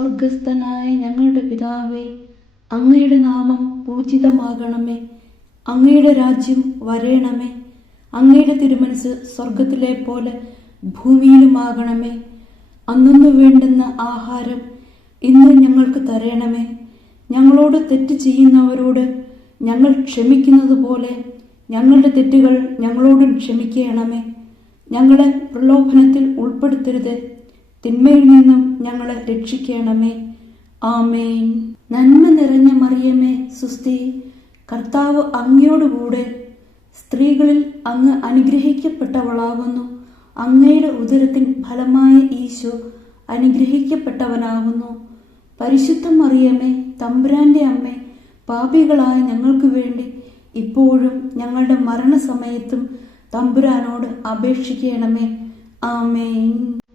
സ്വർഗസ്ഥനായ ഞങ്ങളുടെ പിതാവേ, അങ്ങയുടെ നാമം പൂജിതമാകണമേ. അങ്ങയുടെ രാജ്യം വരേണമേ. അങ്ങയുടെ തിരുമനസ് സ്വർഗത്തിലെ പോലെ ഭൂമിയിലുമാകണമേ. അന്നു വേണ്ടുന്ന ആഹാരം ഇന്ന് ഞങ്ങൾക്ക് തരണമേ. ഞങ്ങളോട് തെറ്റ് ചെയ്യുന്നവരോട് ഞങ്ങൾ ക്ഷമിക്കുന്നത് പോലെ ഞങ്ങളുടെ തെറ്റുകൾ ഞങ്ങളോടും ക്ഷമിക്കണമേ. ഞങ്ങളെ പ്രലോഭനത്തിൽ ഉൾപ്പെടുത്തരുത്, തിന്മയിൽ നിന്നും ഞങ്ങളെ രക്ഷിക്കണമേ. ആമേൻ. നന്മ നിറഞ്ഞ മറിയമേ, സുസ്തി, കർത്താവ് അങ്ങയോടുകൂടെ സ്ത്രീകളിൽ അങ്ങ് അനുഗ്രഹിക്കപ്പെട്ടവളാകുന്നു. അങ്ങയുടെ ഉദരത്തിൻ ഫലമായ ഈശോ അനുഗ്രഹിക്കപ്പെട്ടവനാകുന്നു. പരിശുദ്ധ മറിയമേ, തമ്പുരാന്റെ അമ്മേ, പാപികളായ ഞങ്ങൾക്ക് വേണ്ടി ഇപ്പോഴും ഞങ്ങളുടെ മരണസമയത്തും തമ്പുരാനോട് അപേക്ഷിക്കണമേ. ആമേൻ.